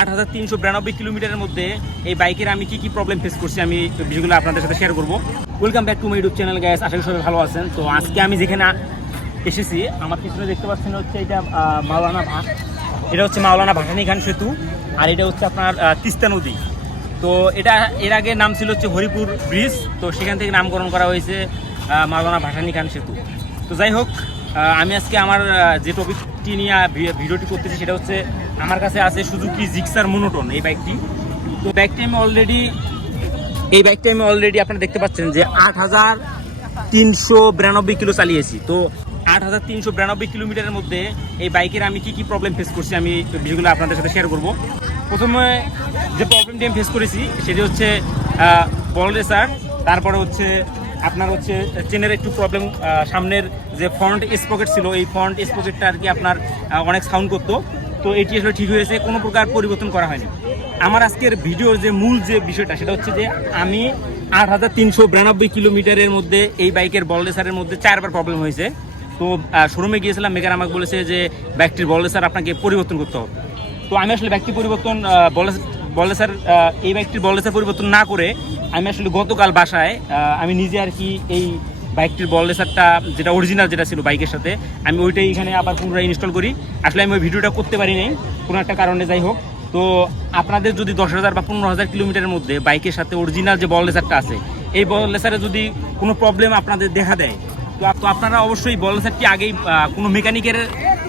8392 কিলোমিটারের মধ্যে এই বাইকের আমি কি প্রবলেম ফেস করছি আমি বিষয়গুলো আপনাদের সাথে শেয়ার করবো। Welcome back to my YouTube channel guys, আশা করি সবাই ভালো আছেন। তো আজকে আমি যেখানে এসেছি আমার পিছনে দেখতে পাচ্ছেন হচ্ছে এটা এটা হচ্ছে মাওলানা ভাসানী খান সেতু, আর এটা হচ্ছে আপনার তিস্তা নদী। তো এটা এর আগে নাম ছিল হচ্ছে হরিপুর ব্রিজ, তো সেখান থেকে নামকরণ করা হয়েছে মাওলানা ভাসানী খান সেতু। তো যাই হোক, আমি আজকে আমার যে টপিকটি নিয়ে ভিডিওটি করতেছি সেটা হচ্ছে আমার কাছে আছে সুজুকি জিক্সার মোনোটোন এই বাইকটি। তো এই বাইকটি আমি অলরেডি আপনারা দেখতে পাচ্ছেন যে 8392 কিলো চালিয়েছি। তো 8392 কিলোমিটারের মধ্যে এই বাইকের আমি কি প্রবলেম ফেস করছি আমি বিষয়গুলো আপনাদের সাথে শেয়ার করব। প্রথমে যে প্রবলেমটি আমি ফেস করেছি সেটি হচ্ছে বল রেসার, তারপরে হচ্ছে আপনার হচ্ছে চেনের একটু প্রবলেম, সামনের যে ফ্রন্ট স্পকেট ছিল এই ফ্রন্ট স্পকেটটা আর কি আপনার অনেক সাউন্ড করতো। তো এটি আসলে ঠিক হয়েছে, কোনো প্রকার পরিবর্তন করা হয়নি। আমার আজকের ভিডিওর যে মূল যে বিষয়টা সেটা হচ্ছে যে আমি 8392 কিলোমিটারের মধ্যে এই বাইকের বল রেসারের মধ্যে 4বার প্রবলেম হয়েছে। তো শোরুমে গিয়েছিলাম, মেকার আমাকে বলেছে যে বাইকটির বল রেসার আপনাকে পরিবর্তন করতে হবে। তো আমি আসলে বাইকটি পরিবর্তন বল রেসার এই বাইকটির বল রেসার পরিবর্তন না করে আমি আসলে গতকাল বাসায় আমি নিজে আর কি এই বাইকটির বল রেসারটা যেটা অরিজিনাল যেটা ছিল বাইকের সাথে আমি ওইটাই এখানে আবার পুনরায় ইনস্টল করি। আসলে আমি ওই ভিডিওটা করতে পারি নাই কোনো একটা কারণে, যাই হোক। তো আপনাদের যদি 10,000 বা 15,000 কিলোমিটারের মধ্যে বাইকের সাথে অরিজিনাল যে বল রেসারটা আছে এই বল রেসারে যদি কোনো প্রবলেম আপনাদের দেখা দেয় তো আপনারা অবশ্যই বল রেসারটি আগেই কোনো মেকানিকের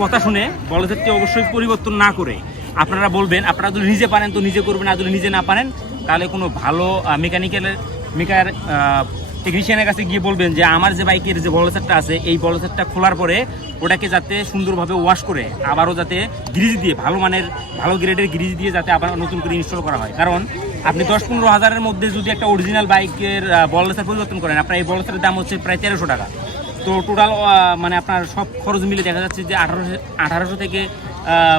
কথা শুনে বল রেসারটি অবশ্যই পরিবর্তন না করে আপনারা বলবেন। আপনারা যদি নিজে পারেন তো নিজে করবেন, আর যদি নিজে না পারেন তাহলে কোনো ভালো মেকার টেকনিশিয়ানের কাছে গিয়ে বলবেন যে আমার যে বাইকের যে বল রেসারটা আছে এই বল রেসারটা খোলার পরে ওটাকে যাতে সুন্দরভাবে ওয়াশ করে আবারও যাতে গ্রিজ দিয়ে ভালো গ্রেডের গ্রিজ দিয়ে যাতে আবার নতুন করে ইনস্টল করা হয়। কারণ আপনি 10-15 হাজারের মধ্যে যদি একটা অরিজিনাল বাইকের বল রেসার পরিবর্তন করেন, আপনার এই বল রেসারের দাম হচ্ছে প্রায় 1300 টাকা। তো টোটাল মানে আপনার সব খরচ মিলে দেখা যাচ্ছে যে 1800 থেকে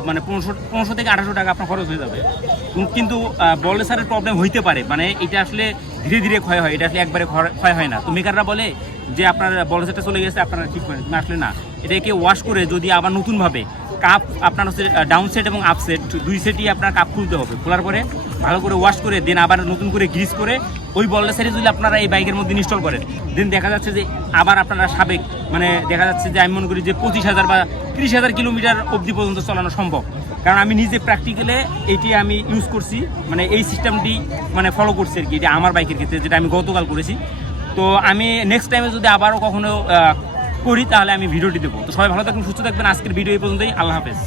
মানে 1500 থেকে 1800 টাকা আপনার খরচ হয়ে যাবে। কিন্তু বল রেসারের প্রবলেম হইতে পারে, মানে এটা আসলে ধীরে ধীরে ক্ষয় হয়, এটা আসলে একবারে ক্ষয় হয় না। তো মেকাররা বলে যে আপনার বল রেসারটা চলে গেছে আপনারা ঠিক করেন, আসলে না, এটাকে ওয়াশ করে যদি আবার নতুনভাবে কাপ আপনার হচ্ছে ডাউন সেট এবং আপ সেট দুই সেটই আপনার কাপ খুলতে হবে। খোলার পরে ভালো করে ওয়াশ করে দেন আবার নতুন করে গ্রিজ করে ওই বল রেসারে যদি আপনারা এই বাইকের মধ্যে ইনস্টল করেন দেন দেখা যাচ্ছে যে আবার আপনারা সাবেক মানে দেখা যাচ্ছে যে আমি মনে করি যে 25,000 বা 30,000 কিলোমিটার অবধি পর্যন্ত চালানো সম্ভব। কারণ আমি নিজে প্র্যাকটিক্যালে এইটি আমি ইউজ করছি, মানে এই সিস্টেমটি মানে ফলো করছি আর কি, এটা আমার বাইকের ক্ষেত্রে যেটা আমি গতকাল করেছি। তো আমি নেক্সট টাইমে যদি আবারও কখনো করি তাহলে আমি ভিডিওটি দেবো। তো সবাই ভালো থাকবেন, সুস্থ থাকবেন। আজকের ভিডিও এই পর্যন্তই, আল্লাহ হাফেজ।